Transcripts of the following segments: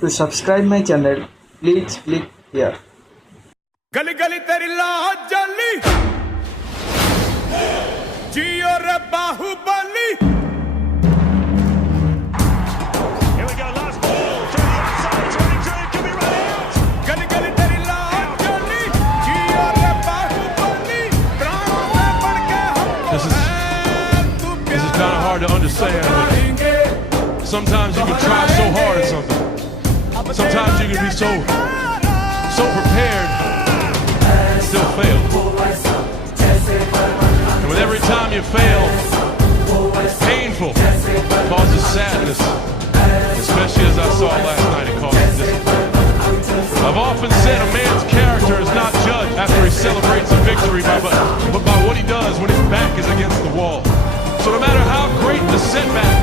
To subscribe my channel, please click here. गली गली तेरी लाज जली जियो रे Baahubali Here we go, last ball through the outside, 22, could be running out. गली गली तेरी लाज जली जियो रे बाहुबली प्राणों में बढ़ के This is kind of hard to understand, but sometimes you can try so hard at something. Sometimes you can be so prepared and still fail. And with every time you fail, it's painful, it causes sadness, especially as I saw last night, it causes disappointment. I've often said a man's character is not judged after he celebrates a victory, but by what he does when his back is against the wall. So no matter how great the setback,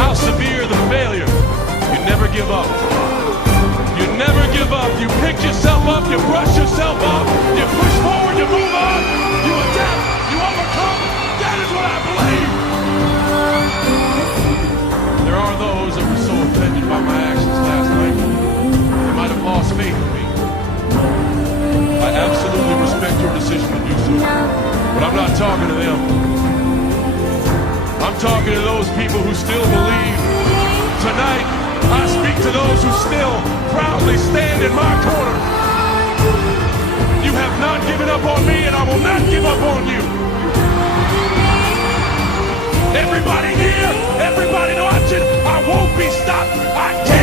how severe the failure, you never give up. You never give up. You pick yourself up, you brush yourself off, you push forward, you move on, you adapt, you overcome. That is what I believe. There are those that were so offended by my actions last night, they might have lost faith in me. I absolutely respect your decision to do so, but I'm not talking to them. I'm talking to those people who still believe. Tonight, I speak to those who still proudly stand in my corner. You have not given up on me, and I will not give up on you. Everybody here, everybody watching, I won't be stopped. I can't.